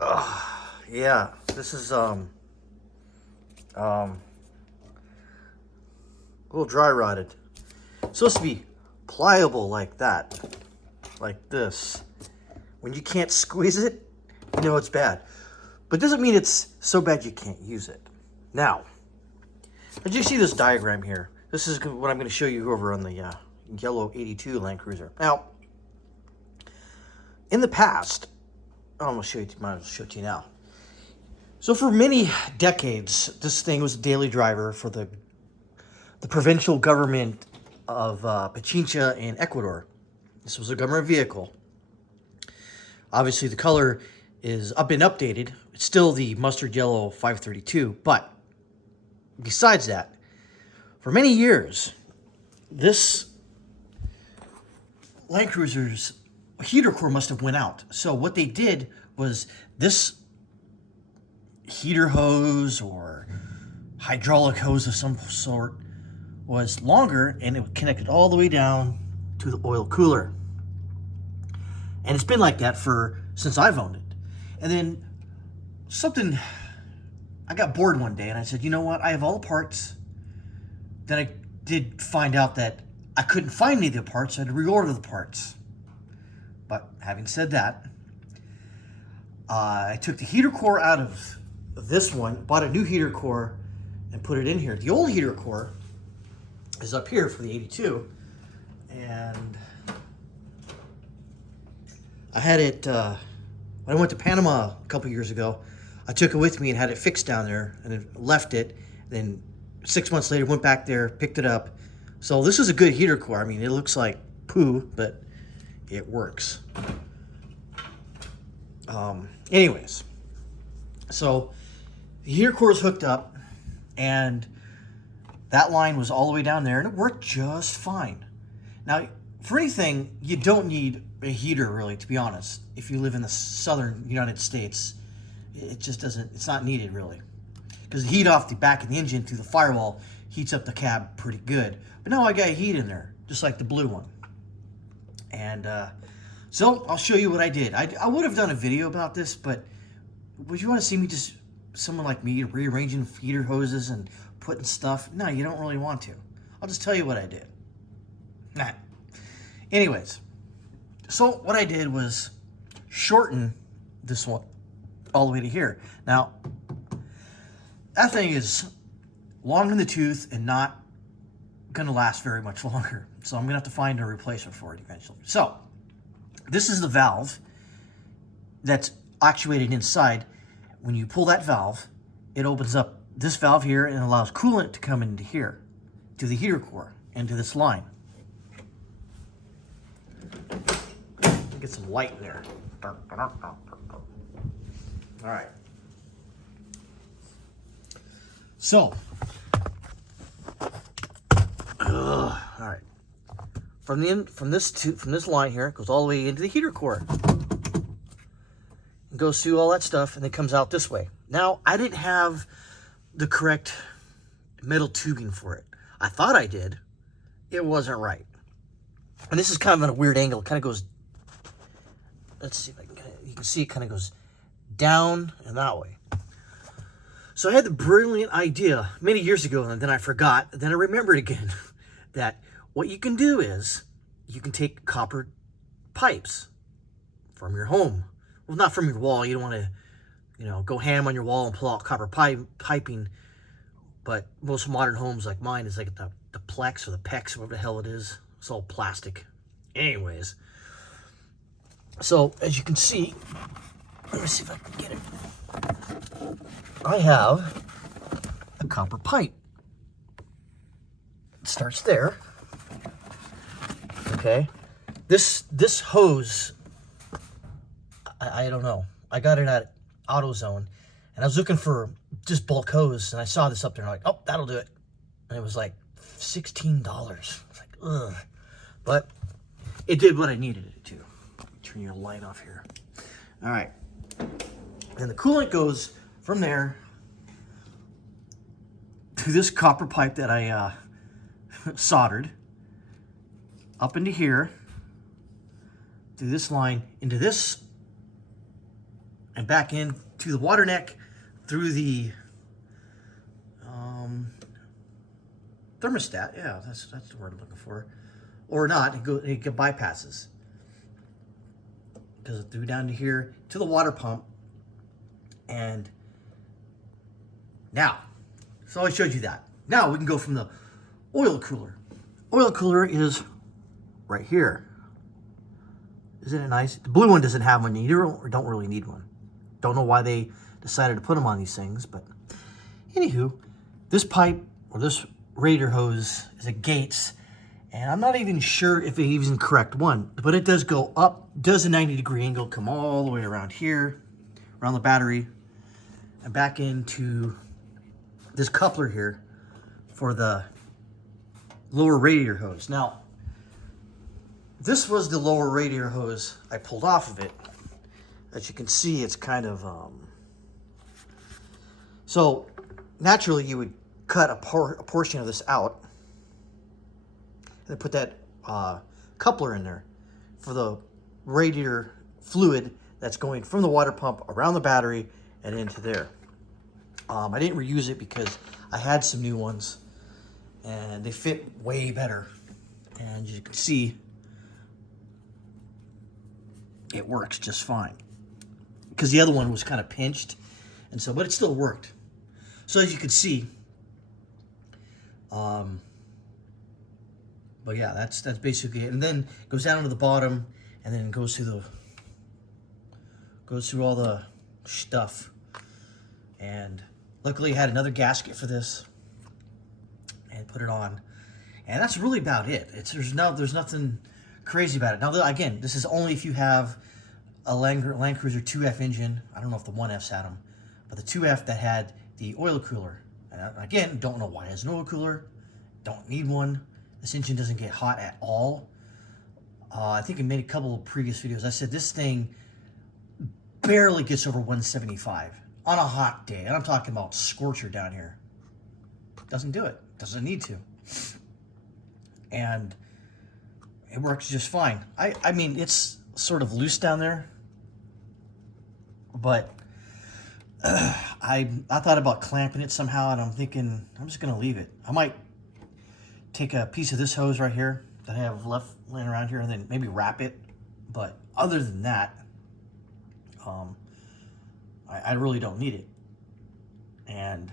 Yeah, this is a little dry rotted. It's supposed to be pliable like that, like this. When you can't squeeze it, you know it's bad. But it doesn't mean it's so bad you can't use it. Now, as you see this diagram here, this is what I'm going to show you over on the yellow 82 Land Cruiser. Now, in the past, I'm going to show you, might as well show it to you now. So for many decades, this thing was a daily driver for the provincial government of Pichincha in Ecuador. This was a government vehicle. Obviously, the color is been updated. It's still the mustard yellow 532, but besides that, for many years, this Land Cruiser's heater core must have went out. So what they did was this heater hose or hydraulic hose of some sort was longer, and it connected all the way down to the oil cooler. And it's been like that since I've owned it. And then I got bored one day and I said, you know what? I have all the parts. Then I did find out that I couldn't find any of the parts. So I had to reorder the parts. But having said that, I took the heater core out of this one, bought a new heater core, and put it in here. The old heater core is up here for the 82. And I had it, when I went to Panama a couple years ago, I took it with me and had it fixed down there and then left it. Then 6 months later, went back there, picked it up. So this is a good heater core. I mean, it looks like poo, but it works. Anyways, so the heater core is hooked up and that line was all the way down there and it worked just fine. Now, for anything, you don't need a heater, really, to be honest. If you live in the southern United States, it just doesn't, it's not needed, really. Because the heat off the back of the engine through the firewall heats up the cab pretty good. But now I got heat in there, just like the blue one. And so I'll show you what I did. I would have done a video about this, but would you want to see me just, someone like me, rearranging heater hoses and putting stuff? No, you don't really want to. I'll just tell you what I did. Nah. Anyways, so what I did was shorten this one all the way to here. Now, that thing is long in the tooth and not going to last very much longer. So I'm going to have to find a replacement for it eventually. So this is the valve that's actuated inside. When you pull that valve, it opens up this valve here and allows coolant to come into here, to the heater core, into this line. Get some light in there. All right. So, all right. From this line here, it goes all the way into the heater core. It goes through all that stuff and it comes out this way. Now, I didn't have the correct metal tubing for it. I thought I did. It wasn't right. And this is kind of at a weird angle. It kind of goes, let's see if I can, you can see it kind of goes down and that way. So I had the brilliant idea many years ago, and then I forgot. Then I remembered again that what you can do is you can take copper pipes from your home. Well, not from your wall. You don't want to, go ham on your wall and pull out copper piping. But most modern homes like mine is like the Plex or the PEX, whatever the hell it is. It's all plastic. Anyways. So, as you can see, let me see if I can get it. I have a copper pipe. It starts there. Okay. This hose, I don't know. I got it at AutoZone, and I was looking for just bulk hose, and I saw this up there, and I'm like, oh, that'll do it. And it was like $16. It's like, ugh. But it did what I needed it to. Turn your light off here. All right. And the coolant goes from there to this copper pipe that I soldered up into here, through this line, into this and back in to the water neck through the thermostat. Yeah, that's the word I'm looking for. Or not, it bypasses. Because it through down to here to the water pump. And now, so I showed you that. Now we can go from the oil cooler. Oil cooler is right here. Isn't it nice? The blue one doesn't have one. You don't really need one. Don't know why they decided to put them on these things, but anywho, this pipe or this radiator hose is a Gates, and I'm not even sure if it's even the correct one, but it does go up, does a 90-degree angle, come all the way around here, around the battery, and back into this coupler here for the lower radiator hose. Now, this was the lower radiator hose I pulled off of it. As you can see, it's kind of, so naturally you would cut a portion of this out and then put that coupler in there for the radiator fluid that's going from the water pump around the battery and into there. I didn't reuse it because I had some new ones and they fit way better. And you can see it works just fine. Because the other one was kind of pinched, and so, but it still worked. So as you can see, but yeah, that's basically it. And then it goes down to the bottom, and then it goes through all the stuff. And luckily, I had another gasket for this, and put it on, and that's really about it. There's nothing crazy about it. Now again, this is only if you have a Land Cruiser 2F engine. I don't know if the 1Fs had them, but the 2F that had the oil cooler. And again, don't know why it has an oil cooler. Don't need one. This engine doesn't get hot at all. I think I made a couple of previous videos. I said this thing barely gets over 175 on a hot day. And I'm talking about scorcher down here. Doesn't do it. Doesn't need to. And it works just fine. I mean, it's sort of loose down there. But I thought about clamping it somehow, and I'm thinking I'm just going to leave it. I might take a piece of this hose right here that I have left laying around here and then maybe wrap it. But other than that, I really don't need it. And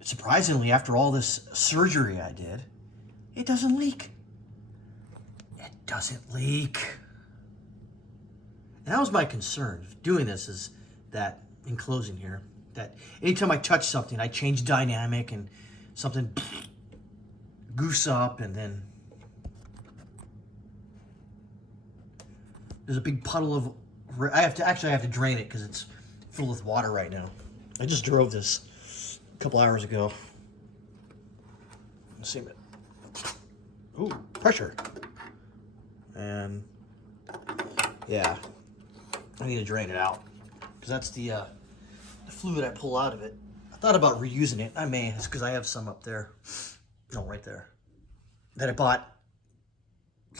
surprisingly, after all this surgery I did, it doesn't leak. It doesn't leak. And that was my concern doing this, is that in closing here, that anytime I touch something, I change dynamic and something goofs up, and then there's a big puddle of, I have to drain it because it's filled with water right now. I just drove this a couple hours ago. Let's see it. Ooh, pressure. And yeah, I need to drain it out because that's the fluid I pull out of it. I thought about reusing it. I may, it's because I have some up there. No, right there. That I bought,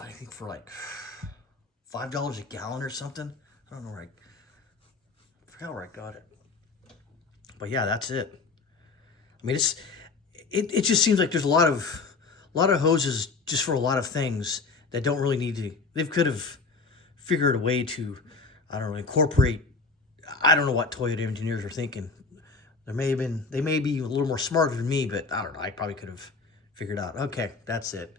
I think for like $5 a gallon or something. I don't know where I forgot where I got it. But yeah, that's it. I mean, it just seems like there's a lot of hoses just for a lot of things that don't really need to. They could have figured a way to, I don't know, incorporate. I don't know what Toyota engineers are thinking. They may be a little more smarter than me, but I don't know. I probably could have figured out. Okay, that's it.